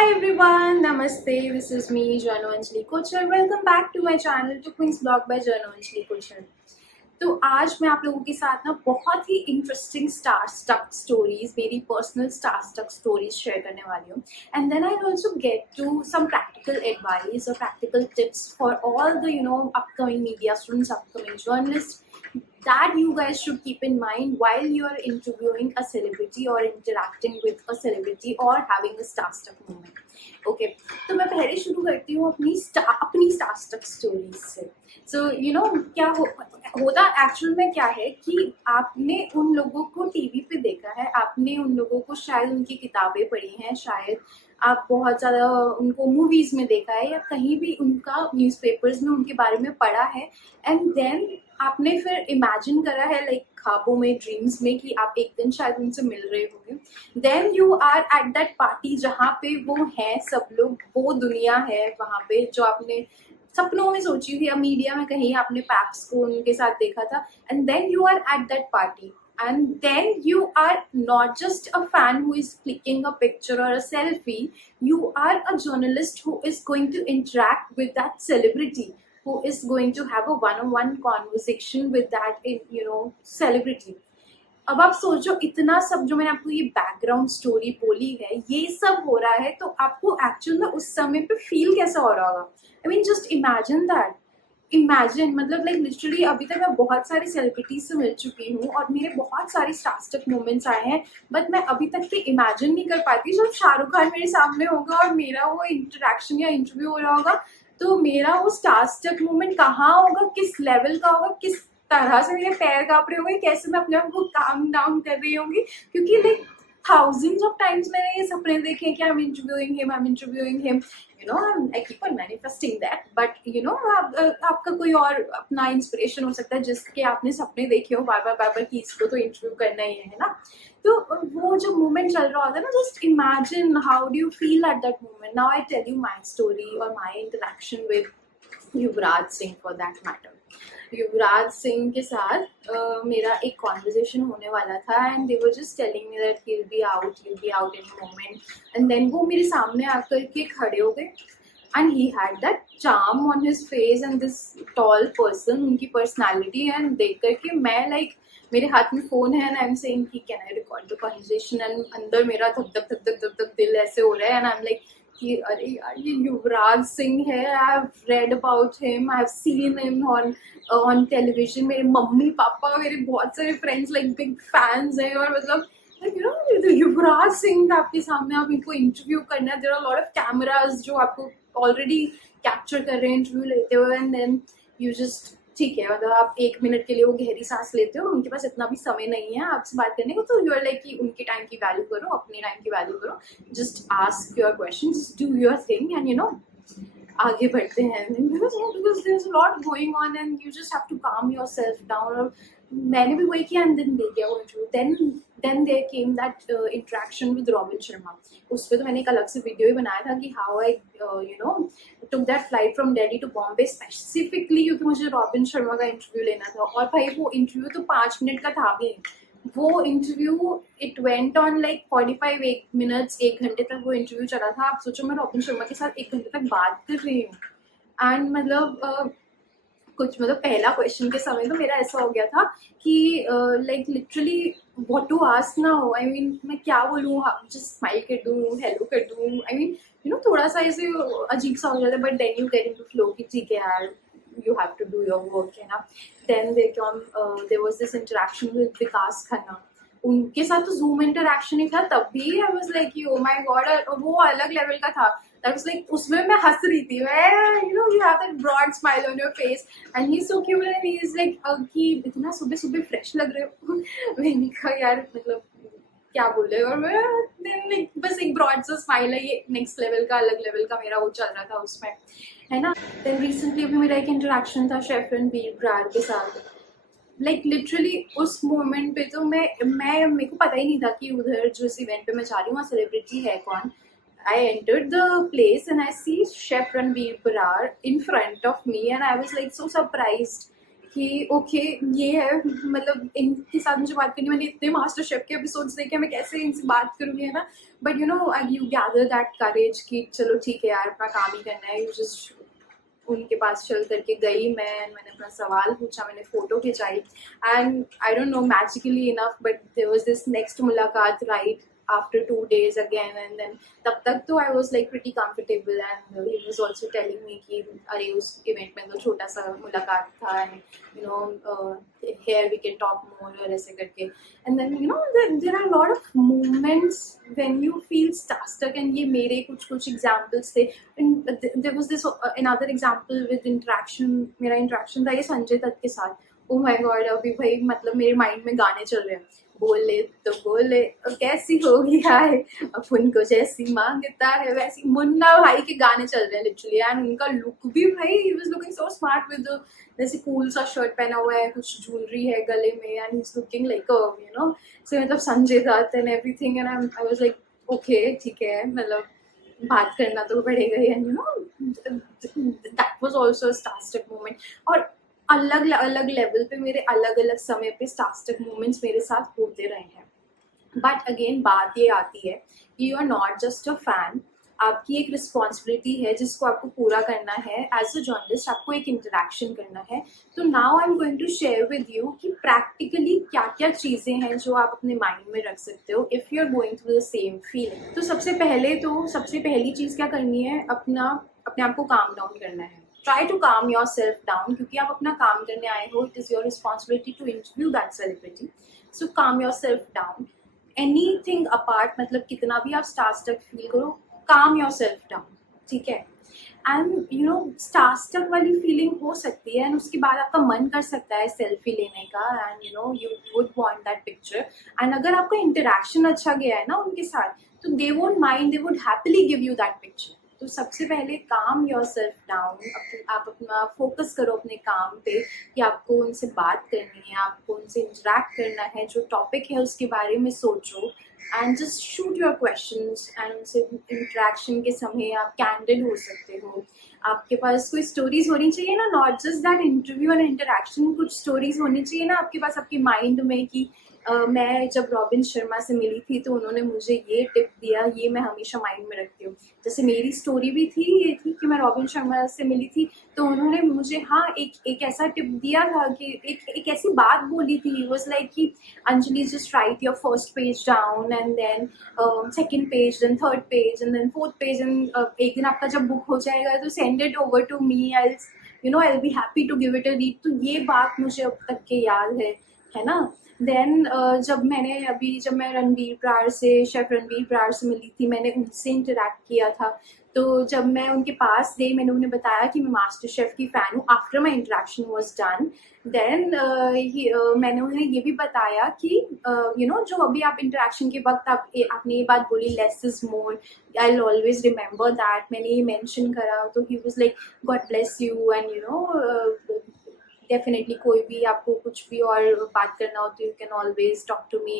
Hi everyone, Namaste. This is me, Janu Anjali Kochar. Welcome back to my channel to Queen's Blog by Janu Anjali Kochar. तो आज मैं आप लोगों के साथ ना बहुत ही इंटरेस्टिंग स्टार स्टक स्टोरीज, मेरी personal star struck stories share करने वाली हूँ. And then I also get to some practical advice और practical tips for all the upcoming media students, upcoming journalist that you guys should keep in mind while you are interviewing a celebrity or interacting with a celebrity or having a star stuck moment. Okay, तो मैं पहले शुरू करती हूँ अपनी star struck stories से. सो क्या होता एक्चुअल में क्या है कि आपने उन लोगों को टीवी पे देखा है, आपने उन लोगों को शायद उनकी किताबें पढ़ी हैं, शायद आप बहुत ज़्यादा उनको मूवीज़ में देखा है या कहीं भी उनका न्यूज़पेपर्स में उनके बारे में पढ़ा है. एंड देन आपने फिर इमेजिन करा है लाइक ख्वाबों में, ड्रीम्स में कि आप एक दिन शायद उनसे मिल रहे होंगे. Then you are at that party जहाँ पे वो हैं सब लोग, वो दुनिया है वहाँ पे जो आपने सपनों में सोची थी या मीडिया में कहीं आपने पैप्स को उनके साथ देखा था. And then you are at that party and then you are not just a fan who is clicking a picture or a selfie, you are a journalist who is going to interact with that celebrity, who is going to have a one-on-one conversation with that celebrity. अब आप सोचो, इतना सब जो मैंने आपको ये background story बोली है, ये सब हो रहा है, तो आपको एक्चुअल में उस समय पे फील कैसा हो रहा होगा. I mean just imagine that. Imagine मतलब लाइक लिटरली अभी तक मैं बहुत सारी सेलिब्रिटीज से मिल चुकी हूँ और मेरे बहुत सारे स्टारस्टक मोमेंट्स आए हैं, बट मैं अभी तक के इमेजिन नहीं कर पाती. जब शाहरुख खान मेरे सामने होगा और मेरा वो इंटरेक्शन या इंटरव्यू हो रहा होगा, तो मेरा वो स्टारस्टक मोमेंट कहाँ होगा, किस लेवल का होगा, किस तरह से मेरे पैर कांप रहे होंगे, कैसे मैं अपने आप को काम डाउन कर रही होंगी. क्योंकि लाइक thousands of times मैंने ये सपने देखे कि I'm interviewing him. I keep on manifesting that, but आपका कोई और अपना इंस्पिरेशन हो सकता है जिसके आपने सपने देखे हो बार बार कि इसको तो इंटरव्यू करना ही है ना. तो वो जो मोमेंट चल रहा होता है ना, just imagine how do you feel at that moment. Now I tell you my story और my interaction with Yuvraj Singh for that matter. Yuvraj Singh के साथ मेरा एक कॉन्वर्जेशन होने वाला था and they were just telling me that he'll be out any moment. And then वो मेरे सामने आकर के खड़े हो गए and he had that charm on his face and this tall person, उनकी पर्सनालिटी एंड देख करके मैं लाइक मेरे हाथ में फोन है एंड आई एम सेइंग कि can I record the conversation. And अंदर मेरा धक धक दिल ऐसे हो रहा है एंड आई एम लाइक कि अरे यार ये युवराज सिंह है. I have read about him, I have seen him on television. मेरे मम्मी पापा, मेरे बहुत सारे फ्रेंड्स लाइक बिग फैंस हैं और मतलब युवराज सिंह आपके सामने, आप इनको इंटरव्यू करना है. There are lot of cameras जो आपको ऑलरेडी कैप्चर कर रहे हैं इंटरव्यू लेते हुए. एंड देन यू जस्ट ठीक है, मतलब आप 1 मिनट के लिए वो गहरी सांस लेते हो, उनके पास इतना भी समय नहीं है आपसे बात करने को, तो यू आर लाइक कि उनके टाइम की वैल्यू करो, अपने टाइम की वैल्यू करो, just ask your question, just do your thing and आगे बढ़ते हैं. Because there is a lot going on and you just have to calm yourself down. और मैंने भी वही किया एंड देन दे गया वो interview. Then there came that interaction with Robin Sharma. उस पर तो मैंने एक अलग से वीडियो ही बनाया था कि how I took that flight from Delhi to Bombay specifically क्योंकि मुझे रॉबिन शर्मा का इंटरव्यू लेना था. और भाई वो इंटरव्यू तो 5 मिनट का था भी. वो interview it went on like 45 minutes, 1 घंटे तक वो इंटरव्यू चला था. आप सोचो मैं रॉबिन शर्मा के साथ 1 घंटे तक बात कर रही हूँ. एंड मतलब कुछ मतलब पहला क्वेश्चन के समय तो मेरा ऐसा हो गया था कि like literally what to ask now. I mean मैं क्या बोलूँ, जस्ट स्माइल कर दूँ, हेलो कर दूँ. आई मीन थोड़ा सा ऐसे अजीब सा हो जाता है. But then you get into flow कि ठीक है यार, you have to do your work, है ना. Then there was this interaction with विकास खन्ना. उनके साथ तो जूम इंटरेक्शन ही था, तब भी आई was like oh my God. वो अलग लेवल का था. दैट वाज लाइक उसमें मैं हंस रही थी. मैं you have that broad smile on your face and he is so cute and he is like कि इतना सुबह सुबह फ्रेश लग रहे हो. मैंने कहा यार मतलब क्या बोल रहे हो. और मैं बस एक ब्रॉड सा स्माइल है, ये नेक्स्ट लेवल का, अलग लेवल का मेरा वो चल रहा था उसमें, है ना. देन रिसेंटली अभी मेरा एक इंटरेक्शन था शेफ रणवीर बरार के साथ. लाइक लिटरली उस मोमेंट पे तो मैं मेरे को पता ही नहीं था कि उधर जो इस इवेंट पे मैं जा रही हूँ वहाँ सेलिब्रिटी है कौन. I entered the place and I see chef Ranveer Brar in front of me and I was like so surprised कि ओके ये है, मतलब इनके साथ मुझे बात करनी, मैंने इतने मास्टर शेफ के एपिसोड्स देखे, मैं कैसे इनसे बात करूँगी, है ना। But you gather that courage कि चलो ठीक है यार, अपना काम ही करना है। यू जस्ट उनके पास चल करके गई मैंने अपना सवाल पूछा, मैंने फ़ोटो खिंचाई, and I don't know magically enough but there was this next मुलाकात right after 2 days again, and then तब तक तो I was like pretty comfortable, and he was also telling me कि अरे उस इवेंट में तो छोटा सा मुलाकात था, and here we can talk more और ऐसे करके, and then there are a lot of moments when you feel stuck, and ये मेरे कुछ examples थे, and there was this another example with interaction, मेरा interaction था ये संजय दत्त के साथ। ओ माय गॉड, अभी भाई मतलब मेरे माइंड में गाने चल रहे हैं, बोले तो बोले कैसी होगी हाय, अपन को जैसी मांगता है वैसी, मुन्ना भाई के गाने चल रहे हैं लिटरली, एंड उनका लुक भी भाई, he was looking so smart with जैसे कूल सा शर्ट पहना हुआ है, कुछ ज्वेलरी है गले में, and he is looking like so मतलब Sanjay Dutt and everything, and I was like okay ठीक है, मतलब बात करना तो पड़ेगा ही, and that was also a starstruck moment. और अलग अलग लेवल पे मेरे अलग अलग समय पे स्टार्स्टिक मोमेंट्स मेरे साथ होते रहे हैं। बट अगेन बात ये आती है कि you are not just a fan, आपकी एक रिस्पॉन्सिबिलिटी है जिसको आपको पूरा करना है एज अ जर्नलिस्ट, आपको एक इंटरेक्शन करना है। तो now I am going to share with you कि प्रैक्टिकली क्या क्या चीज़ें हैं जो आप अपने माइंड में रख सकते हो if you are going through the same feeling. तो सबसे पहली चीज़ क्या करनी है, अपने आप को काम डाउन करना है। Try to calm yourself down, क्योंकि आप अपना काम करने आए हो, it is your responsibility to interview that celebrity, so calm yourself down. Anything apart, मतलब कितना भी आप स्टार्स्टक फील करो, काम योर सेल्फ डाउन, ठीक है। एंड स्टार्स्टक वाली फीलिंग हो सकती है, एंड उसके बाद आपका मन कर सकता है सेल्फी लेने का, and you would want that picture, and अगर आपका इंटरेक्शन अच्छा गया है ना उनके साथ, तो they won't mind, they would happily give you that picture. तो सबसे पहले काम योर सेल्फ डाउन, आप अपना फोकस करो अपने काम पे कि आपको उनसे बात करनी है, आपको उनसे इंटरेक्ट करना है, जो टॉपिक है उसके बारे में सोचो, and just shoot your questions, and उनसे इंटरेक्शन के समय आप कैंडिड हो सकते हो। आपके पास कोई स्टोरीज होनी चाहिए ना, not just that interview and interaction, कुछ स्टोरीज होनी चाहिए ना आपके पास, आपके माइंड में कि मैं जब रॉबिन शर्मा से मिली थी तो उन्होंने मुझे ये टिप दिया, ये मैं हमेशा माइंड में रखती हूँ। जैसे मेरी स्टोरी भी थी, ये थी कि मैं रॉबिन शर्मा से मिली थी तो उन्होंने मुझे एक ऐसा टिप दिया था कि एक ऐसी बात बोली थी, वाज लाइक कि Anjali just write your first page down, and then second page, then third page, and then fourth page, and एक दिन आपका जब बुक हो जाएगा तो send it over to me, I will be happy to give it a read. तो ये बात मुझे अब तक के याद है ना। देन जब मैं रणवीर ब्रार से, शेफ रणवीर ब्रार से मिली थी, मैंने उनसे इंटरेक्ट किया था, तो जब मैं उनके पास गई मैंने उन्हें बताया कि मैं मास्टर शेफ की फ़ैन हूँ, after my interaction was done. Then मैंने उन्हें ये भी बताया कि जो अभी आप इंटरेक्शन के वक्त आपने ये बात बोली, less is more, I will always remember that, मैंने ये मेंशन करा, तो he was like God bless you, and definitely कोई भी आपको कुछ भी और बात करना हो तो you can always talk to me,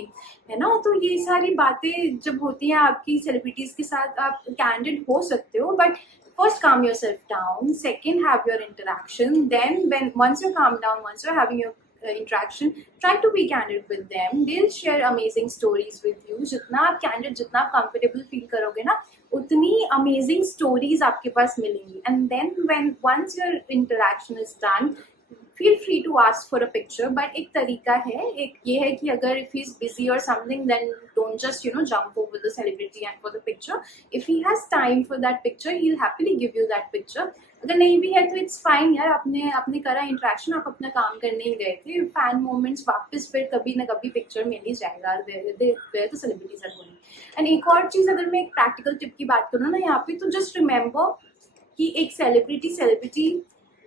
है ना। तो ये सारी बातें जब होती हैं आपकी सेलिब्रिटीज़ के साथ, आप कैंडिड हो सकते हो, but first calm yourself down, second have your interaction, then once you calm down, once you're having your interaction, try to be candid with them, they'll share amazing stories with you। जितना आप candid, जितना आप comfortable feel करोगे ना, उतनी amazing stories आपके पास मिलेंगी। And then once your interaction is done, feel free to ask for a picture, but एक तरीका है, एक ये है कि अगर if he's busy or something, then don't just jump over the celebrity and for the picture। if he has time for that picture, he'll happily give you that picture। अगर नहीं भी है तो it's fine यार, आपने करा interaction, आप अपना काम करने ही गए थे, फैन मोमेंट्स वापस फिर कभी ना कभी पिक्चर मिल ही जाएगा, where the celebrities are going। And एक और चीज़, अगर मैं एक प्रैक्टिकल टिप की बात करूँ ना यहाँ पे, तो जस्ट रिमेंबर कि एक सेलिब्रिटी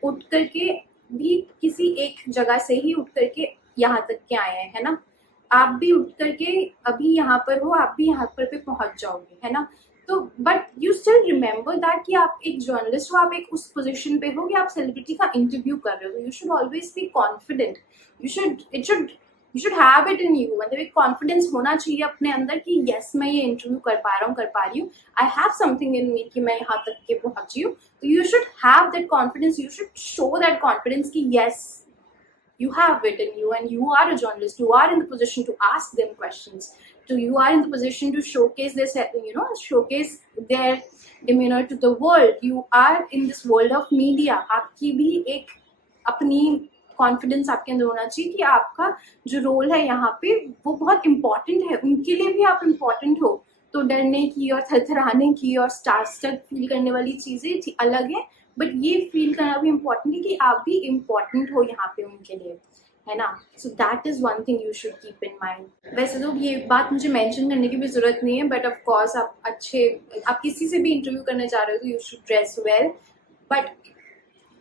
उठ करके भी किसी एक जगह से ही उठ करके यहाँ तक के आए हैं, है ना। आप भी उठ करके अभी यहाँ पर हो, आप भी यहाँ पर पे पहुंच जाओगे, है ना। तो but you still remember that कि आप एक जर्नलिस्ट हो, आप एक उस पोजीशन पे हो कि आप सेलिब्रिटी का इंटरव्यू कर रहे हो, तो you should always be confident, you should have it in you, मतलब एक कॉन्फिडेंस होना चाहिए अपने अंदर कि यस मैं ये इंटरव्यू कर पा रही हूँ, आई हैव समथिंग इन मी कि मैं यहाँ तक के पहुंची हूँ। तो you should have that confidence, you should show that confidence कि yes you have it in you, and you are a journalist. You are in the position to ask them questions. So you are in the position to showcase this, showcase their demeanor to the world. You are in this world of media. आपकी भी एक अपनी confidence आपके अंदर होना चाहिए कि आपका जो रोल है यहाँ पे वो बहुत इम्पोर्टेंट है, उनके लिए भी आप इम्पोर्टेंट हो. तो डरने की और थरथराने की और स्टार्स्टक फील करने वाली चीज़ें अलग है, बट ये फील करना भी इम्पोर्टेंट है कि आप भी इम्पोर्टेंट हो यहाँ पे उनके लिए, है ना. So that is one thing you should keep in mind. वैसे तो ये बात मुझे मेंशन करने की भी ज़रूरत नहीं है, बट ऑफ कोर्स आप किसी से भी इंटरव्यू करने जा रहे हो तो you should dress well. But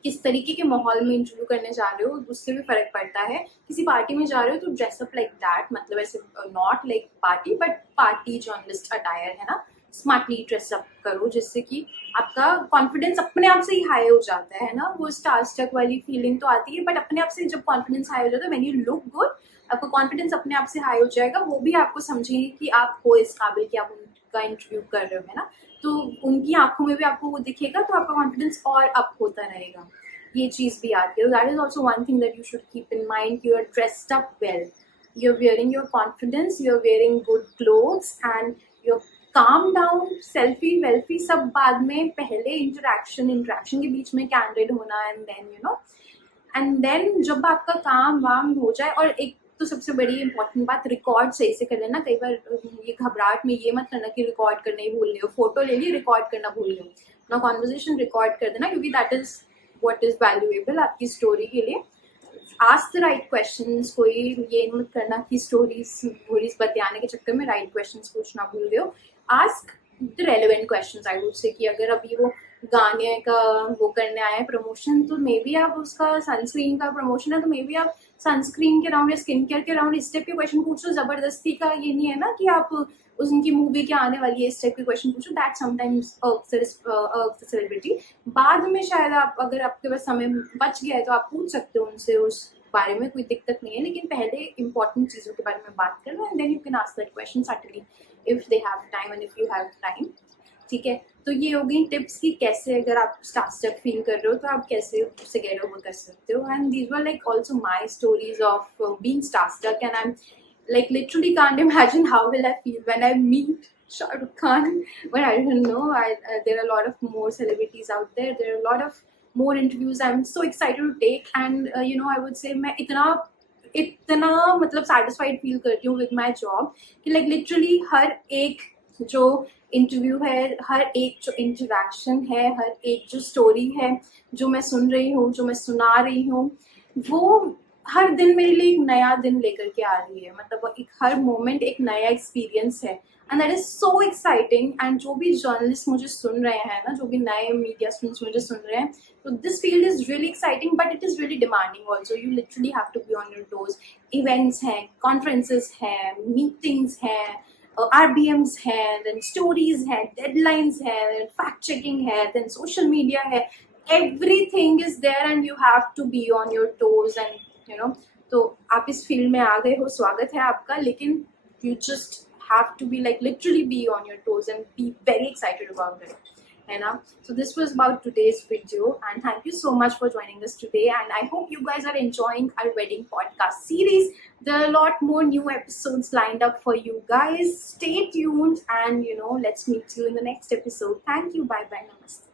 किस तरीके के माहौल में इंटरव्यू करने जा रहे हो उससे भी फर्क पड़ता है. किसी पार्टी में जा रहे हो तो ड्रेसअप लाइक दैट, मतलब ऐसे not like party but party journalist attire, है ना. स्मार्टली ड्रेसअप करो जिससे कि आपका कॉन्फिडेंस अपने आप से ही हाई हो जाता है ना. वो स्टारस्टक वाली फीलिंग तो आती है, बट अपने आप से जब कॉन्फिडेंस हाई हो जाता है, व्हेन यू लुक गुड, आपका कॉन्फिडेंस अपने आप से हाई हो जाएगा. वो भी आपको समझेंगे कि आप हो इस काबिल कि आप उनका इंटरव्यू कर रहे हो, है ना. तो उनकी आंखों में भी आपको वो दिखेगा, तो आपका कॉन्फिडेंस और अप होता रहेगा. ये चीज़ भी आती है. That is also one thing that you should keep in mind. You are dressed up well, you are wearing your confidence, you are wearing good clothes, and you calm down. Selfie वेल्फी सब बाद में, पहले interaction के बीच में candid होना, and then जब आपका काम वाम हो जाए. और एक तो सबसे बड़ी इंपॉर्टेंट बात, रिकॉर्ड सही से कर लेना. कई बार ये घबराहट में ये मत करना कि रिकॉर्ड करना ही भूल रहे हो, फोटो ले ली रिकॉर्ड करना भूल रहे हो. अपना कॉन्वर्जेशन रिकॉर्ड कर देना, क्योंकि that is what is valuable आपकी स्टोरी के लिए. Ask the right questions. कोई ये मत करना कि स्टोरीज बतियाने के चक्कर में राइट क्वेश्चंस पूछना भूल रहे हो. Ask the relevant questions. I would say कि अगर अभी वो गाने का वो करने आए हैं प्रमोशन, तो मे बी आप उसका सनस्क्रीन का प्रमोशन है तो मे बी आप सनस्क्रीन के राउंड या स्किन केयर के राउंड इस टाइप के क्वेश्चन पूछो. जबरदस्ती का ये नहीं है ना कि आप उनकी मूवी क्या आने वाली है इस टाइप के क्वेश्चन पूछो. That sometimes irks the celebrity. बाद में शायद आप, अगर आपके पास समय बच गया है तो आप पूछ सकते हो उनसे उस बारे में, कोई दिक्कत नहीं है. लेकिन पहले इंपॉर्टेंट चीज़ों के बारे में बात कर लो, and then you can ask that question subtly if they have time and if you have time. ठीक है. तो ये हो गई टिप्स कि कैसे अगर आप स्टार्टअप फील कर रहे हो तो आप कैसे उससे गेट ओवर कर सकते हो. And these were like also my stories of being startup, and I am like literally can't imagine how will I feel when I meet Shah Rukh Khan. But I don't know. There are a lot of more celebrities out there. There are a lot of more interviews I'm so excited to take. And I would say मैं इतना मतलब satisfied feel करती हूँ with my job कि like literally हर एक जो interview है, हर एक जो इंटरेक्शन है, हर एक जो स्टोरी है जो मैं सुन रही हूँ, जो मैं सुना रही हूँ, वो हर दिन मेरे लिए एक नया दिन लेकर के आ रही है. मतलब एक हर मोमेंट एक नया एक्सपीरियंस है, and that is so exciting. And जो भी जर्नलिस्ट मुझे सुन रहे हैं ना, जो भी नए मीडिया स्टूडेंट्स मुझे सुन रहे हैं, तो this field is really exciting, but it is really demanding also. You literally have to be on your toes. Events हैं, कॉन्फ्रेंसेस हैं, मीटिंग्स हैं, RBMs हैं, देन स्टोरीज हैं, डेडलाइंस हैं, फैक्ट चेकिंग है, देन सोशल मीडिया है. everything is there and you have to be on your toes. And तो आप इस फील्ड में आ गए हो, स्वागत है आपका. लेकिन you just have to be like literally be on your toes and be very excited about it, है ना. So this was about today's video, and thank you so much for joining us today, and I hope you guys are enjoying our wedding podcast series. There are a lot more new episodes lined up for you guys. Stay tuned, and let's meet you in the next episode. Thank you. Bye bye. Namaste.